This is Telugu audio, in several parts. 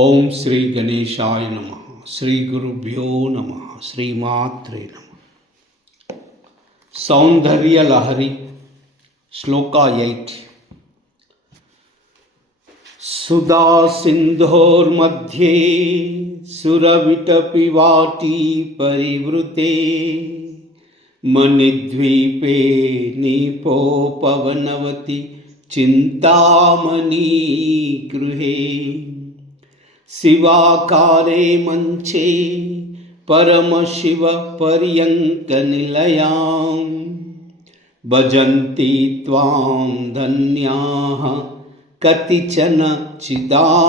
ఓం శ్రీ గణేశాయ నమః. శ్రీ గురుభ్యో నమః. శ్రీమాత్రే నమః. సౌందర్య లహరి శ్లోక 8. సుధా సింధోర్మధ్యే సురవిటపి వాటీ పరివృతే మణిద్వీపే నీపోపవనవతి చింతామణి గృహే శివాకారే మంచే పరమశివ పర్యంక నిలయాం భజంతి త్వాం ధన్యాః కతిచన చిదానందలహరీ.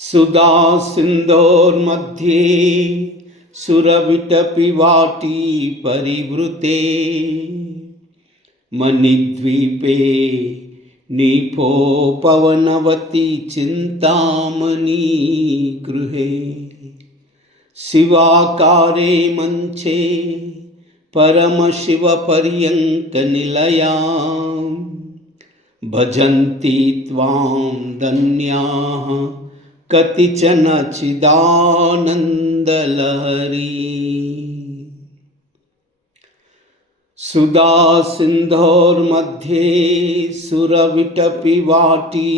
సుధా సింధోర్మధ్యే సురవిటపి వాటీ పరివృతే మణిద్వీపే నీపోపవనవతి చింతామణి గృహే శివాకారే మంచే పరమశివ పర్యంక నిలయాం భజంతి త్వాం ధన్యాః కతిచన చిదానందలహరీ. సుధా సింధోర్మధ్యే సురవిటపి వాటీ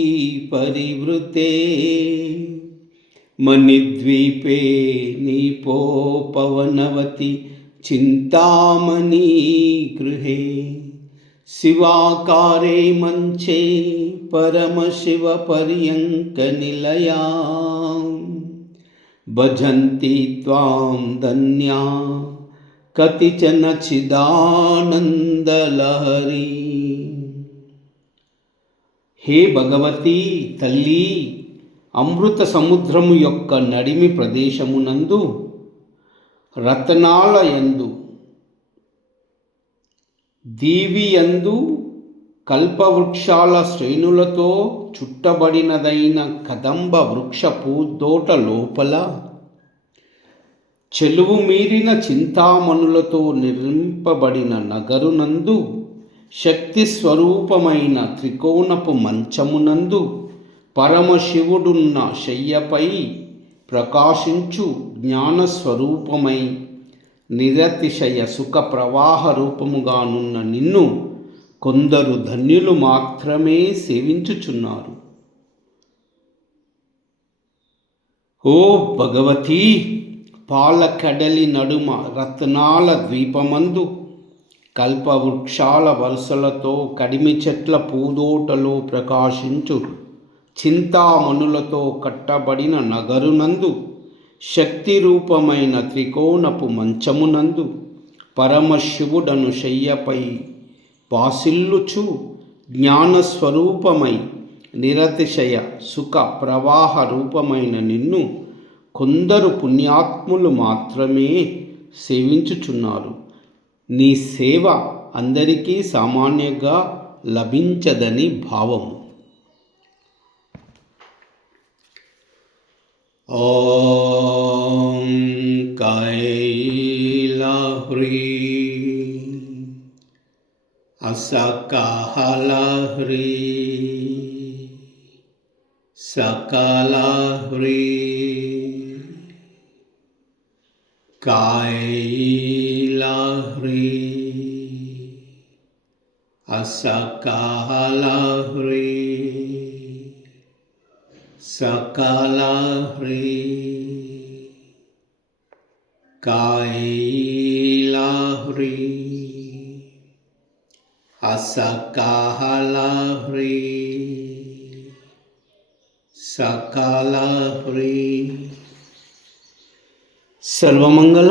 పరివృతే మణిద్వీపే నీపోపవనవతి చింతామణి గృహే శివాకారే మంచే పరమశివ పర్యంక నిలయాం భజంతి త్వాం ధన్యాః కతిచన చిదానందలహరీ. హే భగవతి తల్లి, అమృత సముద్రము యొక్క నడిమి ప్రదేశమునందు రతనాల యందు దీవియందు కల్పవృక్షాల శ్రేణులతో చుట్టబడినదైన కదంబ వృక్ష పూదోట లోపల చెలువు మీరిన చింతామణులతో నిర్మింపబడిన నగరునందు శక్తి స్వరూపమైన త్రికోణపు మంచమునందు పరమశివుడున్న శయ్యపై ప్రకాశించు జ్ఞానస్వరూపమై నిరతిశయ సుఖ ప్రవాహ రూపముగానున్న నిన్ను కొందరు ధన్యులు మాత్రమే సేవించుచున్నారు. ఓ భగవతీ, పాలకడలి నడుమ రత్నాల ద్వీపమందు కల్పవృక్షాల వరుసలతో కడిమి చెట్ల పూదోటలో ప్రకాశించు చింతామణులతో కట్టబడిన నగరునందు శక్తి రూపమైన త్రికోణపు మంచమునందు పరమశివుడను శయ్యపై పాసిల్లుచు జ్ఞానస్వరూపమై నిరతిశయ సుఖ ప్రవాహ రూపమైన నిన్ను కొందరు పుణ్యాత్ములు మాత్రమే సేవించుచున్నారు. నీ సేవ అందరికీ సామాన్యంగా లభించదని భావము. ఓం కైలాహ్రీ అసకాహలాహ్రీ సకలాహ్రీ కైలాహ్రీ అసకాహలాహ్రీ సకలాహ్రీ కైలాహ్రీ అసకాహలాహ్రీ సకలాహ్రీ. సర్వమంగళ